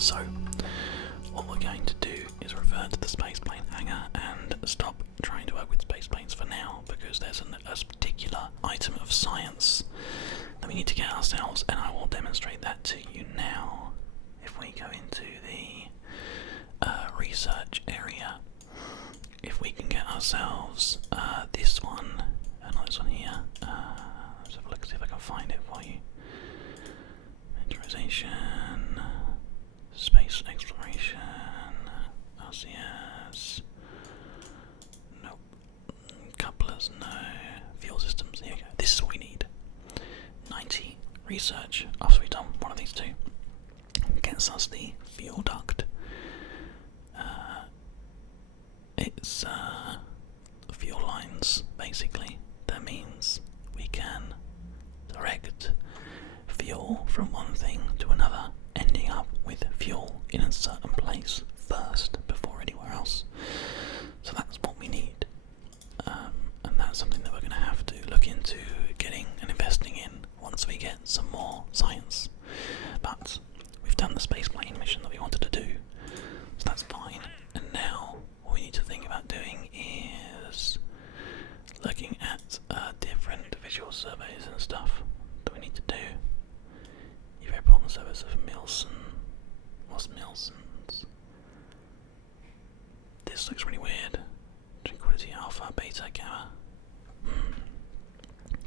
So, what we're going to do is revert to the spaceplane hangar and stop trying to work with spaceplanes for now, because there's a particular item of science that we need to get ourselves, and I will demonstrate that to you now. If we go into the research area, if we can get ourselves this one, and this one here, let's have a look, see if I can find it for you. Miniaturization, space exploration, LCS, nope, couplers, no, fuel systems, here we go, this is what we need. 90 research, after we've done one of these two, gets us the fuel duct. It's fuel lines, basically. That means we can direct fuel from one thing to another, ending up with fuel in a certain place first before anywhere else. So that's what we need, and that's something that we're going to have to look into getting and investing in once we get some more science. But we've done the spaceplane mission that we wanted to do, so that's fine. And now what we need to think about doing is looking at different visual surveys and stuff that we need to do. You've ever put on the surface of Milson. What's Milson's? This looks really weird. Tranquility Alpha, Beta, Gamma.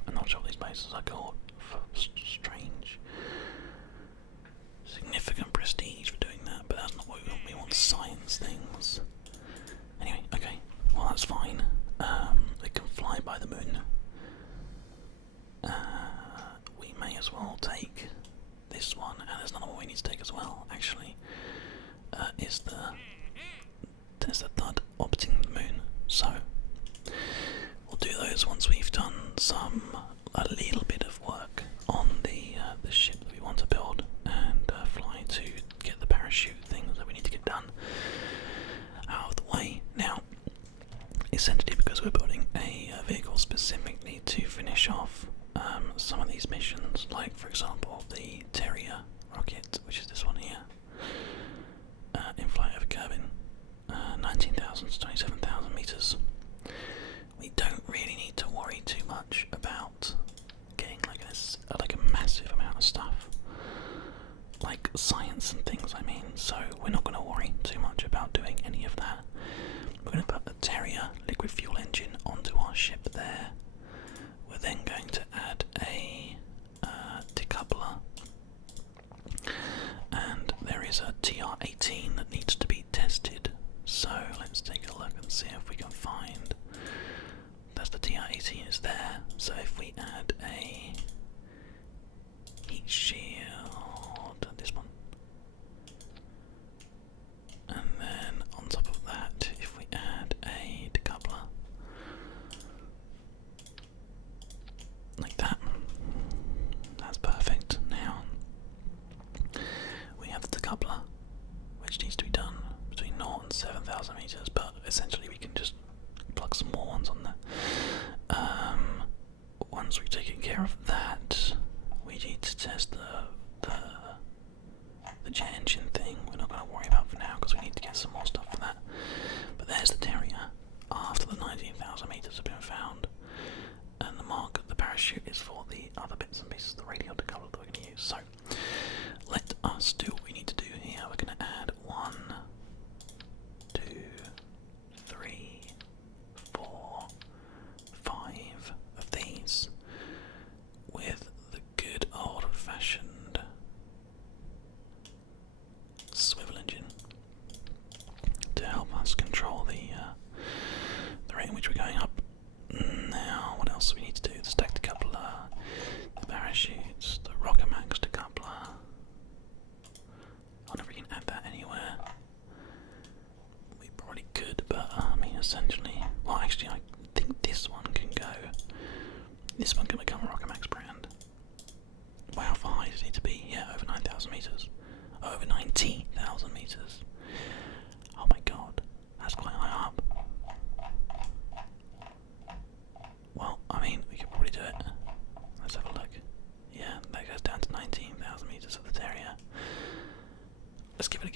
I'm not sure what these bases are called. Strange. Significant prestige for doing that, but that's not what we want. We want science things. Anyway, okay. Well, that's fine. We can fly by the moon. We may as well take this one, and there's another one we need to take as well, actually. There's the third orbiting the moon. So, we'll do those once we've done a little bit of work on the ship that we want to build, and fly to get the parachute things that we need to get done out of the way. Now, essentially because we're building a vehicle specifically to finish off some of these missions, like for example the Terrier rocket, which is this one here, in flight over Kerbin, 19,000 to 27,000 meters. We don't really need to worry too much about getting like a massive amount of stuff, like science and things, I mean, so we're not going to worry too much about doing any of that. We're going to put a Terrier liquid fuel engine onto our ship there. We're then going to add a decoupler, and there is a TR-18 that needs to be tested, so let's take a look and see if we can find. That's the TR-18 is there, so if we add a heat shield, this one, and then on top of that, if we add a decoupler, like that, that's perfect. Now, we have the decoupler, which needs to be done between 0 and 7,000 meters, but essentially we can just plug some more ones on there. Once we've taken care of that, we need to test the jet engine thing. We're not going to worry about for now because we need to get some more stuff for that. But there's the Terrier after the 19,000 meters have been found, and the parachute is for the other bits and pieces of the radio decoupler that we're going to use. So let us do what we need to do here. We're going to add 1, 2, 3, 4, 5 of these with the good old-fashioned swivel engine to help us control the rate in which we're going up. Now, what else do we need to do? The stack decoupler, the parachutes, the rocket max decoupler. I wonder if we can add that anywhere. We probably could, but I mean, essentially, well, actually, I think this one can go. This one can become a rocket max brand. Wow, how far high does it need to be? Yeah, over 9,000 meters. Over 90,000 meters. Oh my god, that's quite high up. Well, I mean, we could probably do it. Let's have a look. Yeah, that goes down to 19,000 meters of the Terrier. Let's give it a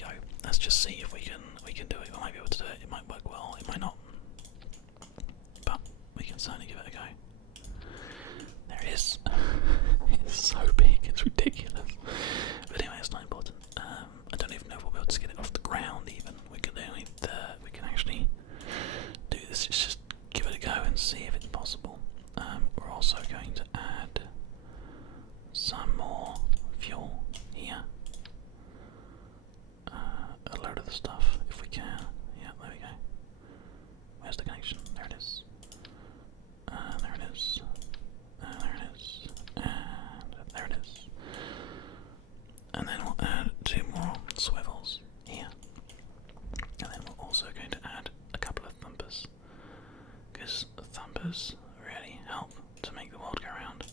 dampers really help to make the world go round.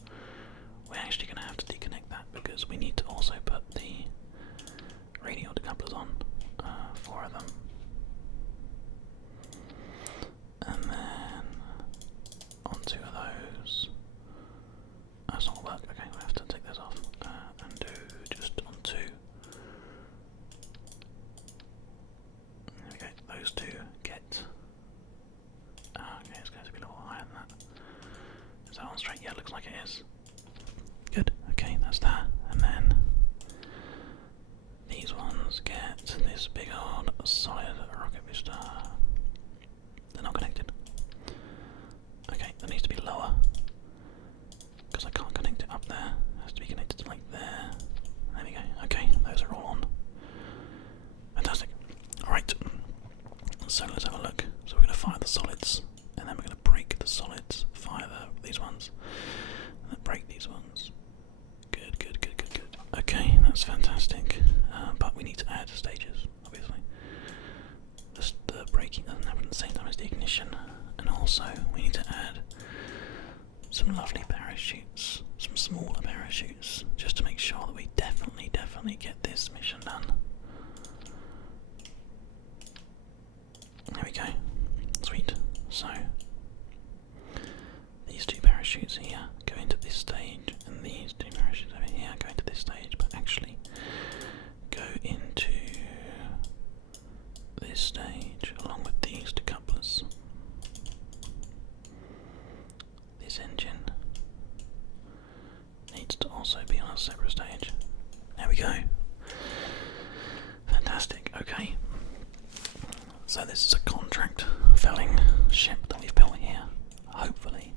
We're actually going to have to deconnect that because we need to also put the radio decouplers on, 4 of them. And then on 2 of those. That's not work. Okay, we have to take those off and do just on 2. There we go. Those 2 get. Okay, it's going to be a little higher than that. Is that on straight? Yeah, it looks like it is. Good. Okay, that's that. And then these ones get this big old solid rocket booster. They're not connected. Okay, that needs to be lower because I can't connect it up there. It has to be connected to like there. There we go. Okay, those are all on. Fantastic. Alright. So let's have a look. So we're going to fire the solids, and then we're going to break the solids, fire these ones, and then break these ones. Good, good, good, good, good. Okay, that's fantastic. But we need to add stages, obviously. The braking doesn't happen at the same time as the ignition, and also we need to add some lovely parachutes, some smaller parachutes, just to make sure that we definitely get this mission done. There we go. Sweet. So these 2 parachutes here go into this stage, and these 2 parachutes over here go into this stage, but actually go into this stage along with these decouplers. This engine needs to also be on a separate stage. There we go. Fantastic. Okay. So this is a contract filling ship that we've built here. Hopefully.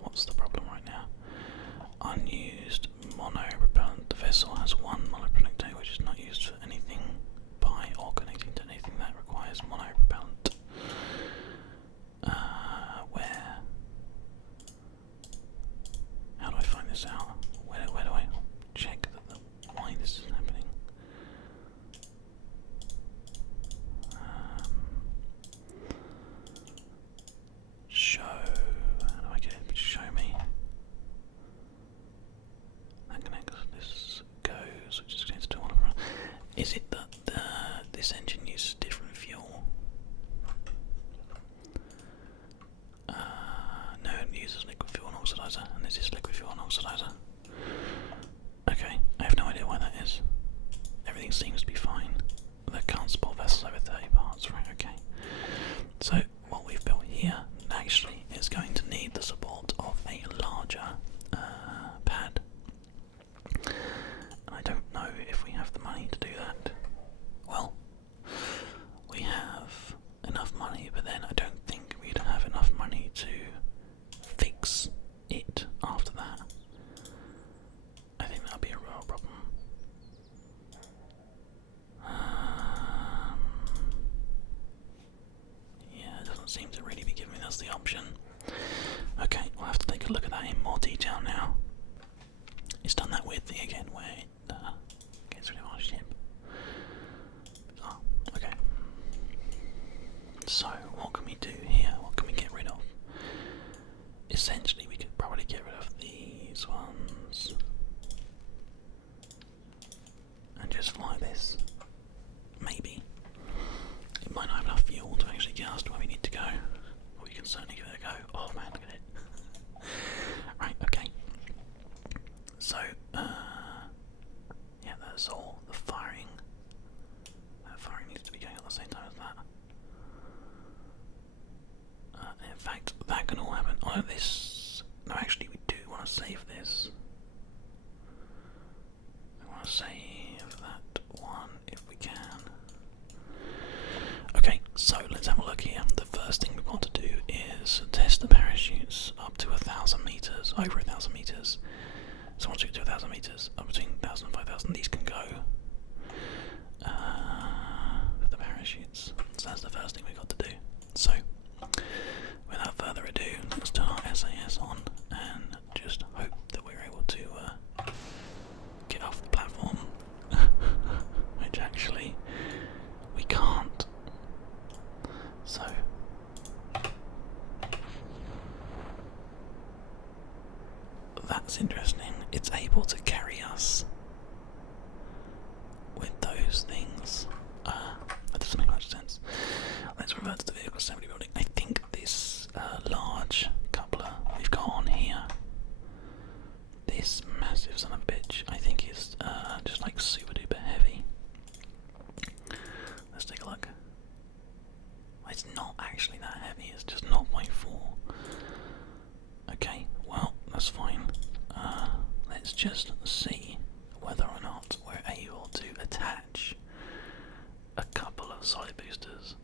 What's the problem right now? Unused mono-propellant. The vessel has 1 mono-propellant tank which is not used for anything by or connecting to anything that requires mono-propellant. Where? How do I find this out? Where do I check why this is happening? Show. How do I get it to show me? That connects. This goes, which is connected to one of them. Is it that this engine uses different fuel? No, it uses liquid fuel and oxidizer, and this is liquid fuel and oxidizer. Okay, I have no idea why that is. Everything seems to be fine. They can't support vessels over 30 parts, right? Okay. So what we've built here actually is going to need the support of a larger pad. And I don't know if we have the money to do that. Well, we have enough money, but then I don't think we'd have enough money to fix it after that. I think that'll be a real problem. Yeah, it doesn't seem to really be giving us the option. Okay, we'll have to take a look at that in more detail now. It's done that weird thing again where it gets rid of our ship. Oh, okay. So, what can we do here? What can we get rid of? Essentially, we could probably get rid of these ones. And just fly this. Maybe. It might not have enough fuel to actually get us to where we need to go. But we can certainly give it a go. Oh man, look at it. Right, okay. So, yeah, that's all. The firing. That firing needs to be going at the same time as that. In fact, that can all happen. Oh, this. No, actually, we do want to save this. I want to save that one if we can. Okay, so let's have a look here. The first thing we've got to do is test the parachutes up to 1,000 meters, over 1,000 meters. So once we get to 1,000 meters, up between 1,000 and 5,000, these can go with the parachutes. So that's the first thing we've got to do. So, without further ado, let's turn our SAS on and just hope that we're able to get off the platform, which actually we can't. So, That's interesting. It's able to carry us with those things. That doesn't make much sense. Let's revert to the vehicle assembly building. I think this large coupler we've got on here, this massive son of a bitch, I think is just like super duper heavy. Let's take a look. It's not actually that heavy, it's just 0.4. Okay, well, that's fine. Let's just see whether or not we're able to attach a couple of solid boosters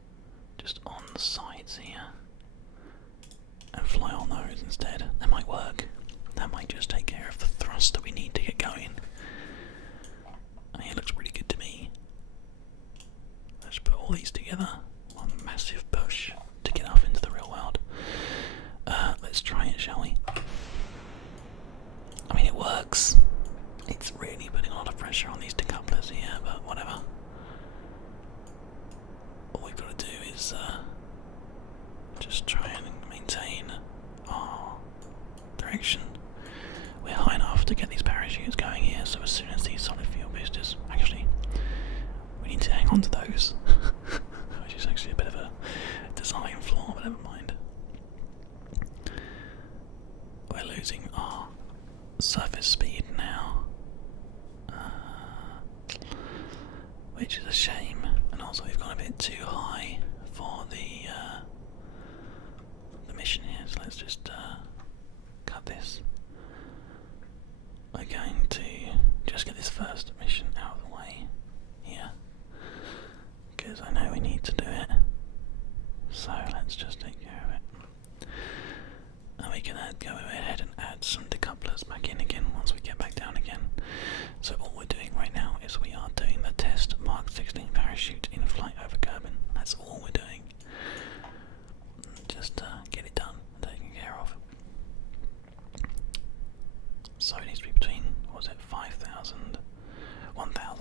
just on the sides here and fly on those instead. That might work. That might just take care of the thrust that we need to get going. I mean, it looks pretty good to me. Let's put all these together. One massive push to get off into the real world. Let's try it, shall we? I mean, it works. It's really putting a lot of pressure on these decouplers here, but whatever. All we've got to do is just try and maintain our direction. We're high enough to get these parachutes going here, so as soon as these solid fuel boosters, actually, we need to hang on to those, which is actually a bit of a design flaw, but never mind. We're losing our surface speed now, which is a shame, and also we've gone a bit too high for the mission here, so let's just cut this. We're going to just get this first mission out of the way here, because I know we need to do it, so let's just take care of it. And we can go ahead and add some decouplers back in again once we get back down again. So all we're doing right now is we are doing the test Mark 16 parachute in flight over Kerbal. That's all we're doing. Just get it done and taken care of. So it needs to be between, what was it, 1,000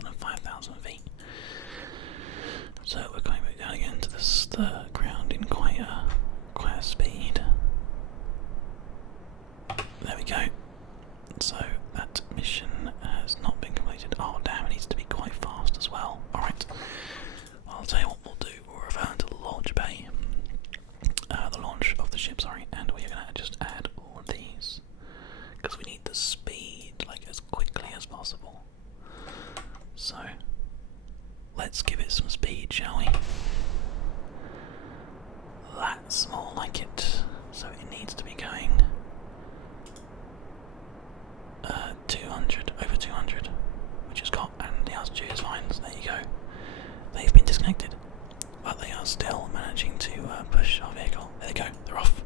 and 5,000 feet. So we're going back down again to the ground in quite a speed. There we go. So that mission has not been completed. Oh damn, it needs to be quite fast as well. Alright, I'll tell you what we'll do. We'll revert to the launch bay. The launch of the ship, sorry, and we're going to just add all of these. Because we need the speed, like, as quickly as possible. So, let's give it some speed, shall we? That's more like it. So it needs to be going 200, over 200, which is got, and the altitude is fine, so there you go. They've been disconnected, but they are still managing to push our vehicle. There they go, they're off.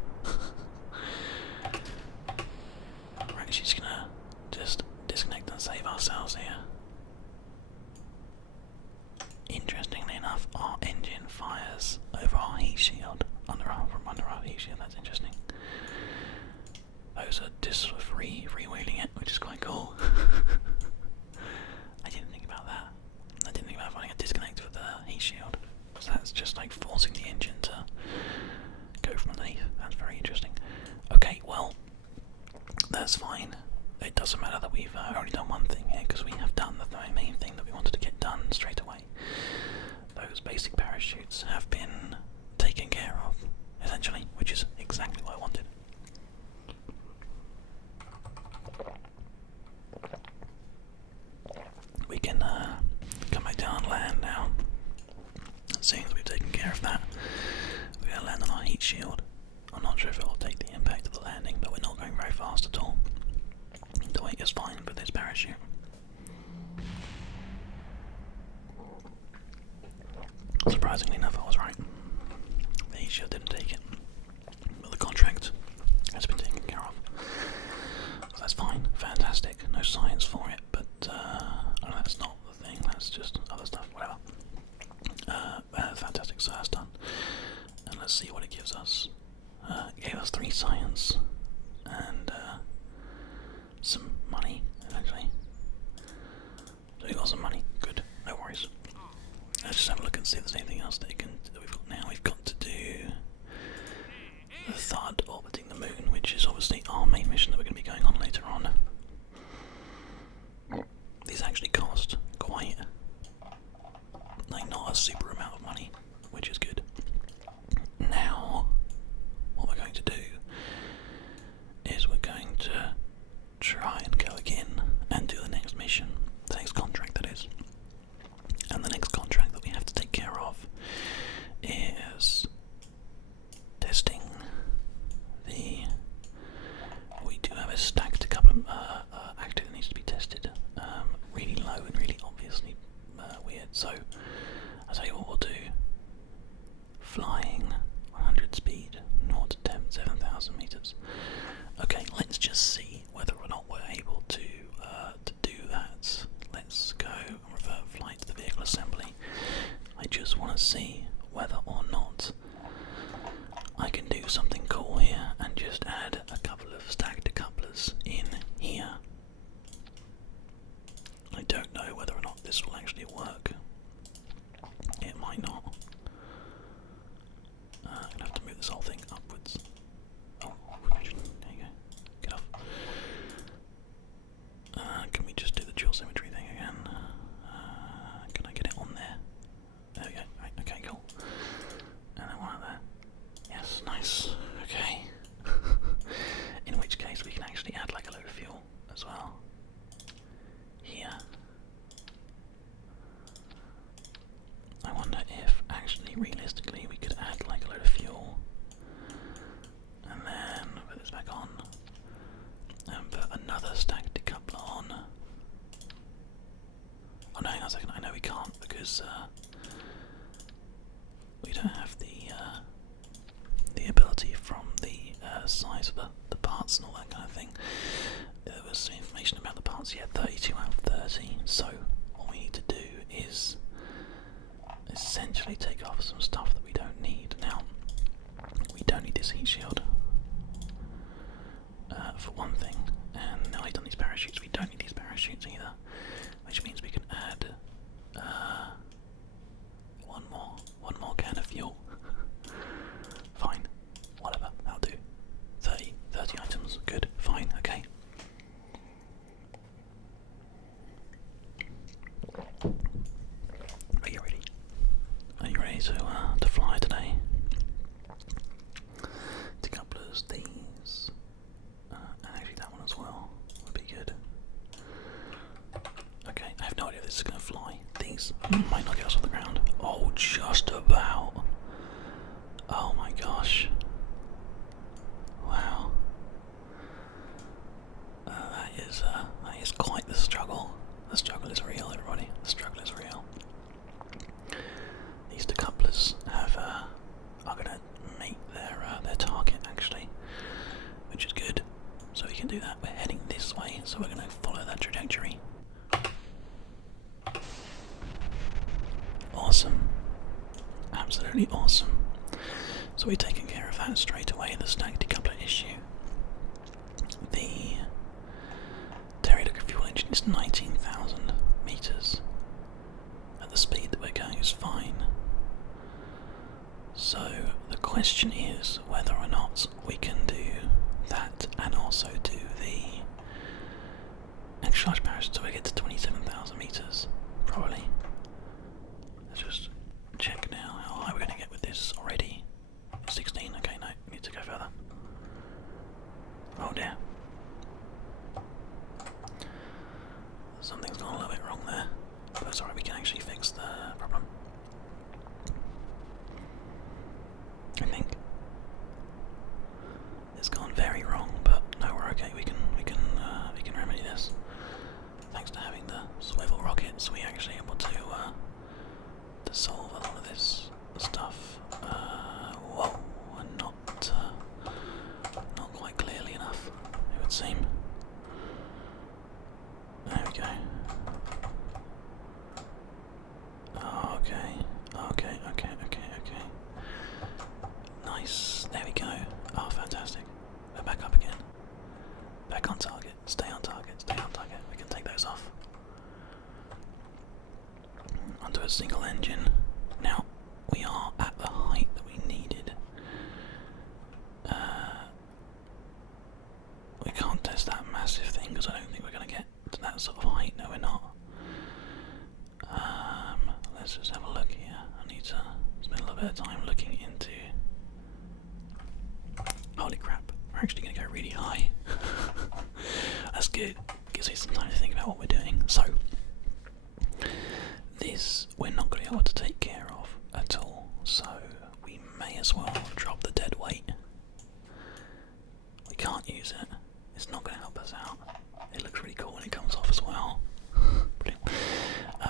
We're actually just gonna disconnect and save ourselves here. Interestingly enough, our engine fires over our heat shield, from under our heat shield. That's interesting. Those are just sort of freewheeling it, which is quite cool. I didn't think about that. I didn't think about finding a disconnect with the heat shield. So that's just like forcing the engine to go from underneath. That's very interesting. Okay, well, that's fine. It doesn't matter that we've only done one thing here, because we have done the main thing that we wanted to get done straight away. Those basic parachutes have been taken care of, essentially, which is exactly what I wanted. We can come back down and land now. Seeing that we've taken care of that, we're going to land on our heat shield. I'm not sure if it will take the impact of the landing, but we're not going very fast at all. The weight is fine with this parachute. Surprisingly enough, I was right. The heat shield didn't take it, but the contract has been taken care of. So that's fine, fantastic. No science for it, but that's not the thing. That's just other stuff, whatever. Fantastic, so that's done. And let's see what it gives us. It gave us 3 science and some money, eventually. So we got some money, good, no worries. Let's just have a look and see if there's anything else that we've got now. We've got to do the third orbiting the moon, which is obviously our main mission that we're going to be going on later on. is we don't have the ability from the size of the parts and all that kind of thing. There was some information about the parts. Yeah, 32 out of 30. So what we need to do is essentially take off some stuff that we don't need. Now, we don't need this heat shield for one thing, and now we've done these parachutes. We don't need these parachutes either, which means we can add one more can of fuel. Fine, whatever, that'll do. 30 items, good, fine, okay. Are you ready? Are you ready to fly today? Decouplers, these, and actually that one as well would be good. Okay, I have no idea if this is going to fly. These might not get us on the ground. Oh, just about. Oh my gosh. Wow. That is quite the struggle. The struggle is real, everybody. The struggle is real. These decouplers are going to make their target actually, which is good. So we can do that. We're heading this way, so we're going to follow that trajectory. Awesome. Absolutely awesome. So we're taking care of that straight away, the stack decoupler issue. The Terry fuel engine is 19,000 meters. At the speed that we're going is fine. So the question is whether or not we can do that and also do the extra large parachute so we get to 27,000 meters, probably. Let's just check now how high we're going to get with this already. 16, okay, no, we need to go further. Oh dear. Something's gone a little bit wrong there, but it's alright, we can actually fix the problem. I think it's gone very wrong, but no, we're okay. We can remedy this. Thanks to having the swivel rockets, we actually able to solve a lot of this stuff. Whoa, and not quite clearly enough, it would seem. There we go. Okay. Nice. There we go. Oh, fantastic. We're back up again. Back on target. Stay on target. We can take those off. Onto a single engine. Now, we are at the height that we needed. We can't test that massive thing because I don't think we're going to get to that sort of height. No, we're not. Let's just have a look here. I need to spend a little bit of time looking into... Holy crap, we're actually going to go really high. That's good. Gives me some time to think about what we're doing. So, this we're not going to be able to take care of at all. So, we may as well drop the dead weight. We can't use it. It's not going to help us out. It looks really cool when it comes off as well. Brilliant.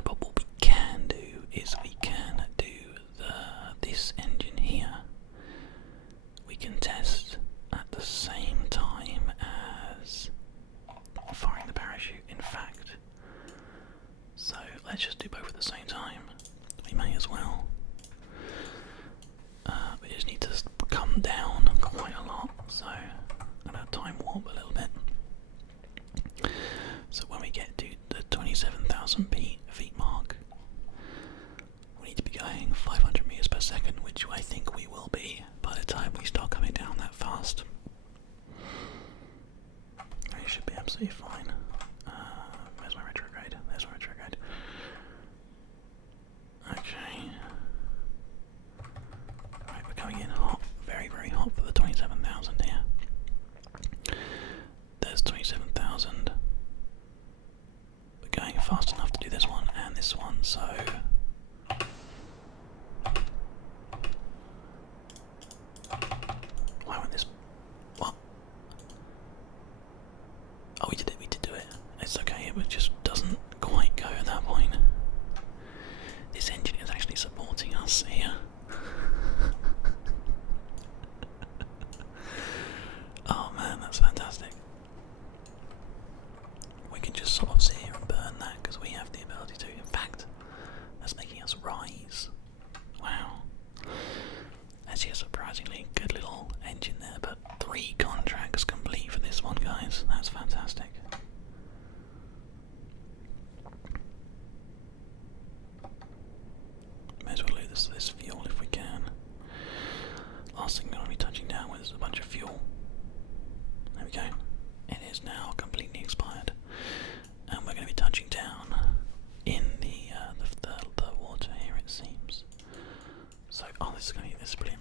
But what we can do is we can do this engine here. We can test at the same time as firing the parachute, in fact. So let's just do both at the same time. We may as well. We just need to come down quite a lot, so I'm going to time warp a little bit. So when we get to the 27,000 feet mark, we need to be going 500 meters per second, which I think we will be by the time we start coming down that fast. We should be absolutely fine. Where's my retrograde? There's my retrograde. Okay. Right, we're coming in hot, very, very hot for the 27,000 here. There's 27,000. We're going fast enough to do this one and this one, so... Why won't this... What? Oh, we did it. last thing we're going to be touching down with is a bunch of fuel. There we go. It is now completely expired, and we're going to be touching down in the water here, it seems. So, oh, this is brilliant.